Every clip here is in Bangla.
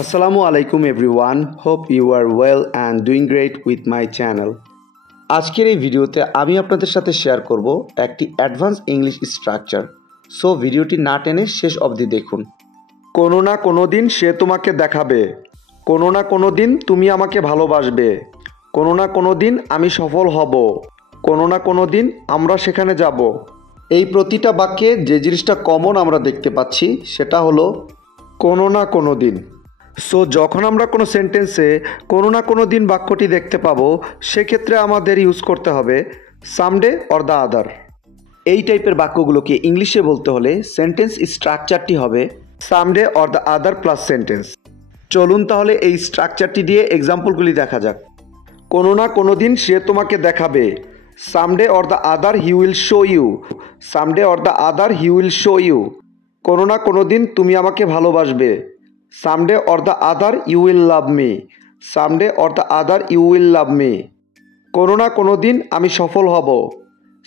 Assalamu alaikum everyone. Hope you are well and doing great with my channel. আজকের এই ভিডিওতে আমি আপনাদের সাথে শেয়ার করব একটি অ্যাডভান্স ইংলিশ স্ট্রাকচার। সো ভিডিওটি না টেনে শেষ অবধি দেখুন। কোনো না কোনো দিন সে তোমাকে দেখাবে, কোনো না কোনো দিন তুমি আমাকে ভালোবাসবে, কোনো না কোনো দিন আমি সফল হব, কোনো না কোনো দিন আমরা সেখানে যাব। এই প্রতিটা বাক্যে যে জিনিসটা কমন আমরা দেখতে পাচ্ছি সেটা হলো কোনো না কোনো দিন। সো যখন আমরা কোনো সেন্টেন্সে কোনো না কোনো দিন বাক্যটি দেখতে পাবো সেক্ষেত্রে আমাদের ইউজ করতে হবে সামডে অর দ্য আদার। এই টাইপের বাক্যগুলোকে ইংলিশে বলতে হলে সেন্টেন্স স্ট্রাকচারটি হবে someday or the other plus sentence. চলুন তাহলে এই স্ট্রাকচারটি দিয়ে এক্সাম্পলগুলি দেখা যাক। কোনো না কোনো দিন সে তোমাকে দেখাবে, someday or the other he will show you, someday or the other he will show you. কোনো না কোনো দিন তুমি আমাকে ভালোবাসবে, someday or the other you will love me, someday or the other you will love me. কোনো না কোনো দিন আমি সফল হব,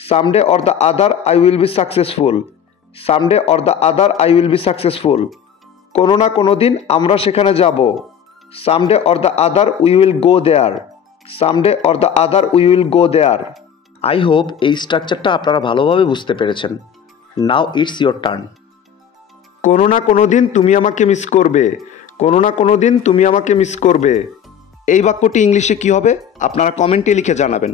someday or the other I will be successful, someday or the other I will be successful. কোনো না কোনো দিন আমরা সেখানে যাব, someday or the other we will go there, someday or the other we will go there. I hope এই স্ট্রাকচারটা আপনারা ভালোভাবে বুঝতে পেরেছেন। Now it's your turn. কোনো না কোনো দিন তুমি আমাকে মিস করবে, কোনো না কোনো দিন তুমি আমাকে মিস করবে। এই বাক্যটি ইংলিশে কী হবে আপনারা কমেন্টে লিখে জানাবেন।